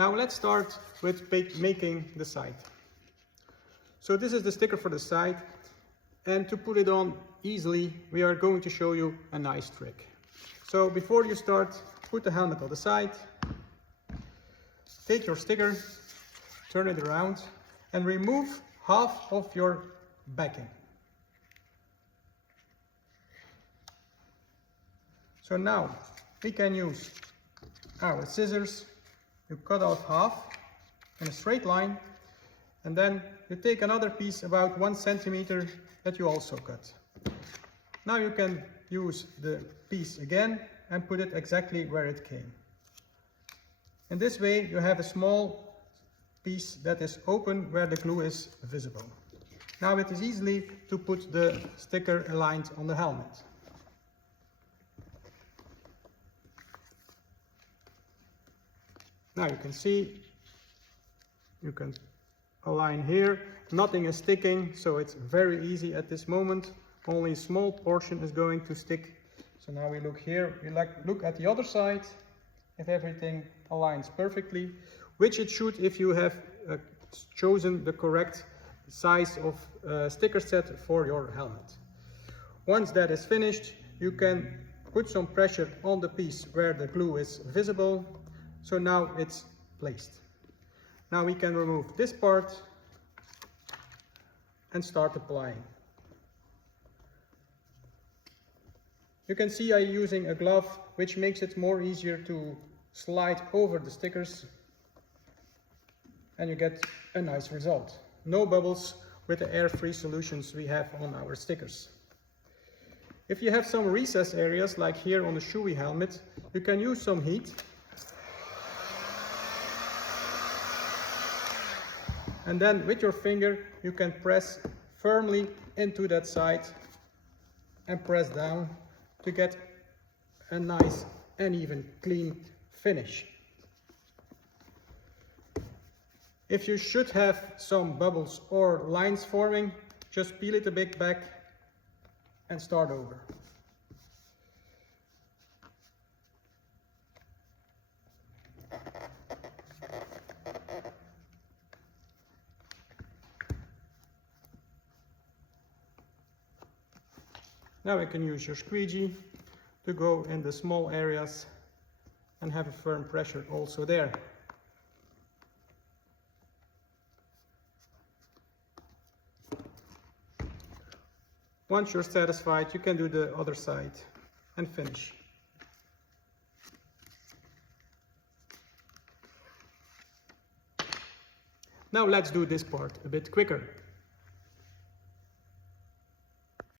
Now let's start with making the side. So this is the sticker for the side, and to put it on easily we are going to show you a nice trick. So before you start, put the helmet on the side, take your sticker, turn it around and remove half of your backing. So now we can use our scissors. You cut off half in a straight line, and then you take another piece about 1 centimeter that you also cut. Now you can use the piece again and put it exactly where it came. In this way you have a small piece that is open where the glue is visible. Now it is easy to put the sticker aligned on the helmet. Now you can see, you can align here, nothing is sticking, so it's very easy at this moment. Only a small portion is going to stick. So now we look here, we look at the other side, if everything aligns perfectly, which it should if you have chosen the correct size of sticker set for your helmet. Once that is finished, you can put some pressure on the piece where the glue is visible. So now it's placed. Now we can remove this part and start applying. You can see I'm using a glove, which makes it more easier to slide over the stickers, and you get a nice result. No bubbles with the air-free solutions we have on our stickers. If you have some recess areas like here on the shoey helmet, you can use some heat. And then with your finger you can press firmly into that side and press down to get a nice and even clean finish. If you should have some bubbles or lines forming, just peel it a bit back and start over. Now you can use your squeegee to go in the small areas and have a firm pressure also there. Once you're satisfied, you can do the other side and finish. Now let's do this part a bit quicker.